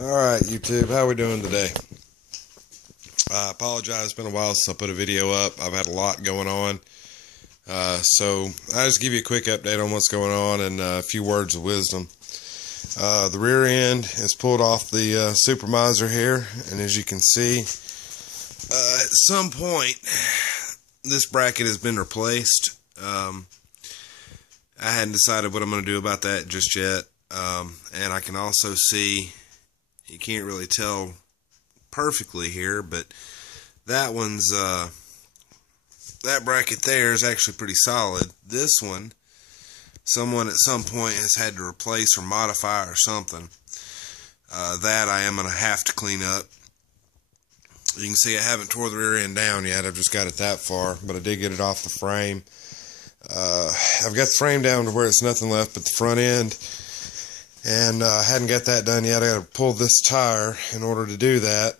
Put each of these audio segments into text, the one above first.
Alright, YouTube, how we doing today? I apologize, it's been a while since I put a video up. I've had a lot going on. So I'll just give you a quick update on what's going on and a few words of wisdom. The rear end is pulled off the Supermiser here, and as you can see, at some point, this bracket has been replaced. I hadn't decided what I'm going to do about that just yet. And I can also see, you can't really tell perfectly here, but that one's that bracket there is actually pretty solid. This one, someone at some point has had to replace or modify or something. That I am going to have to clean up. You can see I haven't tore the rear end down yet. I've just got it that far, but I did get it off the frame. I've got the frame down to where it's nothing left but the front end, and I hadn't got that done yet. I got to pull this tire in order to do that,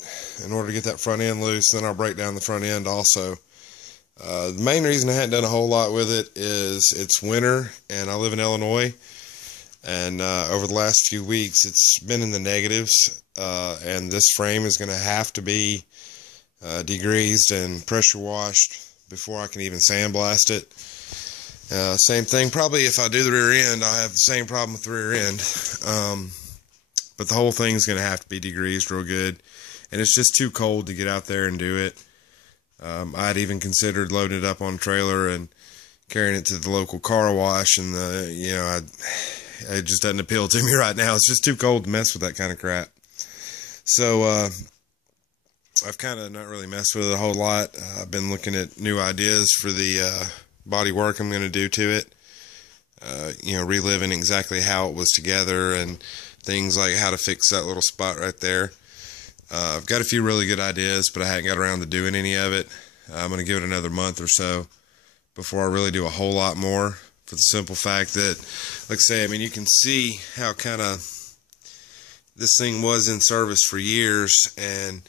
in order to get that front end loose. Then I'll break down the front end also. The main reason I hadn't done a whole lot with it is it's winter, and I live in Illinois, and over the last few weeks it's been in the negatives, and this frame is going to have to be degreased and pressure washed before I can even sandblast it. Same thing, probably if I do the rear end, I'll have the same problem with the rear end. But the whole thing's going to have to be degreased real good. And it's just too cold to get out there and do it. I'd even considered loading it up on a trailer and carrying it to the local car wash. And, it just doesn't appeal to me right now. It's just too cold to mess with that kind of crap. So, I've kind of not really messed with it a whole lot. I've been looking at new ideas for the body work I'm going to do to it. Reliving exactly how it was together and things like how to fix that little spot right there. I've got a few really good ideas, but I haven't got around to doing any of it. I'm going to give it another month or so before I really do a whole lot more, for the simple fact that, like I say, you can see how kind of this thing was in service for years, and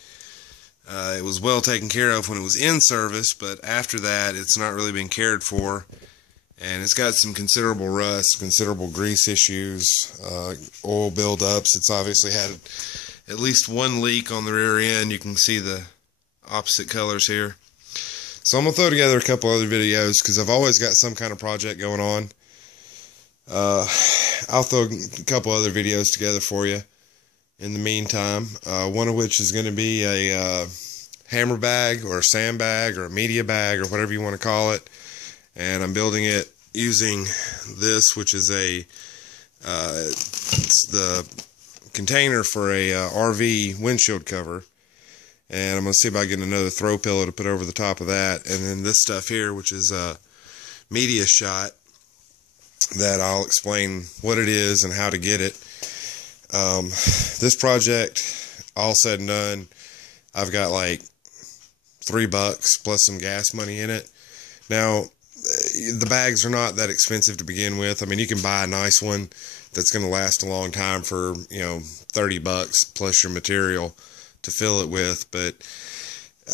it was well taken care of when it was in service, but after that, it's not really been cared for, and it's got some considerable rust, considerable grease issues, oil buildups. It's obviously had at least one leak on the rear end. You can see the opposite colors here. So I'm going to throw together a couple other videos, because I've always got some kind of project going on. I'll throw a couple other videos together for you in the meantime, one of which is going to be a hammer bag or a sandbag or a media bag or whatever you want to call it, and I'm building it using this, which is it's the container for a RV windshield cover, and I'm going to see if I can get another throw pillow to put over the top of that, and then this stuff here, which is a media shot, that I'll explain what it is and how to get it. This project, all said and done, I've got like $3 plus some gas money in it. Now, the bags are not that expensive to begin with. You can buy a nice one that's going to last a long time for, $30 plus your material to fill it with. But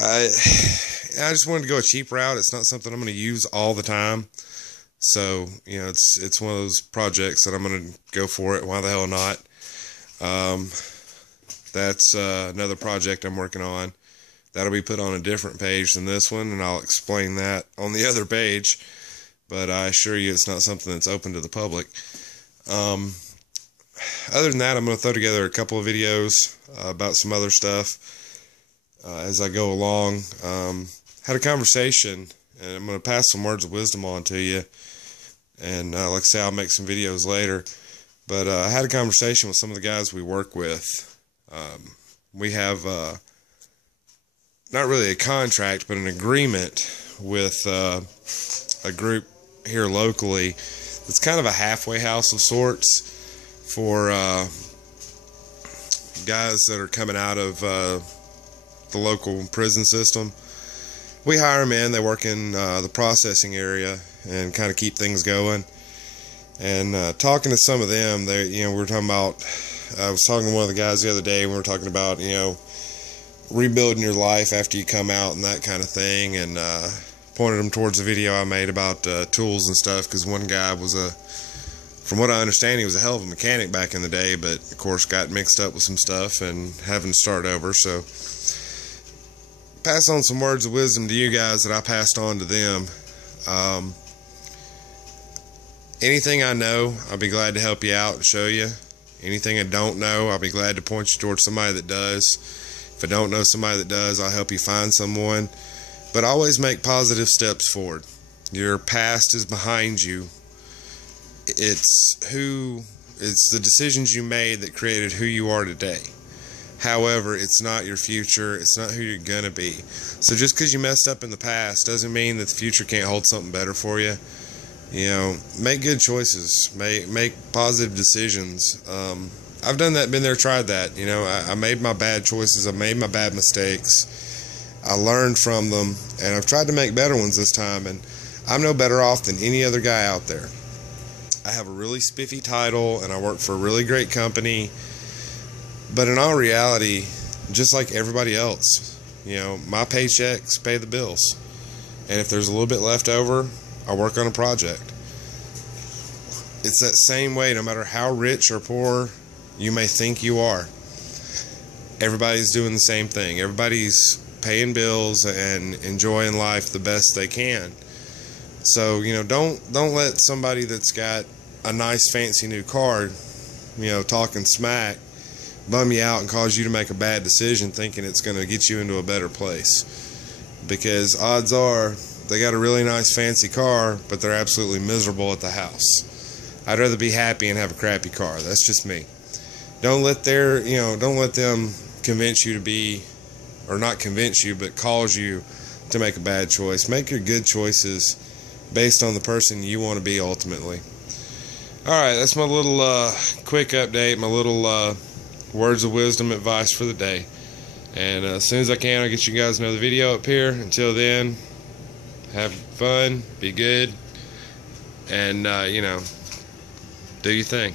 I just wanted to go a cheap route. It's not something I'm going to use all the time. So, it's one of those projects that I'm going to go for it. Why the hell not? That's another project I'm working on. That'll be put on a different page than this one, and I'll explain that on the other page. But I assure you it's not something that's open to the public. Other than that, I'm going to throw together a couple of videos about some other stuff as I go along. Had a conversation, and I'm going to pass some words of wisdom on to you. And like I say, I'll make some videos later. But I had a conversation with some of the guys we work with. We have not really a contract, but an agreement with a group here locally. It's kind of a halfway house of sorts for guys that are coming out of the local prison system. We hire them in. They work in the processing area and kind of keep things going. And talking to some of them, we were talking about, I was talking to one of the guys the other day, and we were talking about, rebuilding your life after you come out and that kind of thing, and pointed them towards the video I made about tools and stuff, because one guy was a from what I understand, he was a hell of a mechanic back in the day, but of course got mixed up with some stuff and having to start over. So pass on some words of wisdom to you guys that I passed on to them. Anything I know, I'll be glad to help you out and show you. Anything I don't know, I'll be glad to point you towards somebody that does. If I don't know somebody that does, I'll help you find someone. But always make positive steps forward. Your past is behind you. It's the decisions you made that created who you are today. However, it's not your future. It's not who you're gonna be. So just because you messed up in the past doesn't mean that the future can't hold something better for you. You know, make good choices. Make positive decisions. I've done that, been there, tried that. You know, I made my bad choices. I made my bad mistakes. I learned from them, and I've tried to make better ones this time, and I'm no better off than any other guy out there. I have a really spiffy title, and I work for a really great company, but in all reality, just like everybody else, you know, my paychecks pay the bills, and if there's a little bit left over, I work on a project. It's that same way, no matter how rich or poor you may think you are. Everybody's doing the same thing. Everybody's paying bills and enjoying life the best they can. So, you know, don't let somebody that's got a nice fancy new car, you know, talking smack, bum you out and cause you to make a bad decision thinking it's going to get you into a better place. Because odds are they got a really nice fancy car, but they're absolutely miserable at the house. I'd rather be happy and have a crappy car. That's just me. Don't let them convince you to be, or not convince you, but cause you to make a bad choice. Make your good choices based on the person you want to be ultimately. Alright, that's my little quick update, my little words of wisdom advice for the day. And as soon as I can, I'll get you guys another video up here. Until then, have fun, be good, and, you know, do your thing.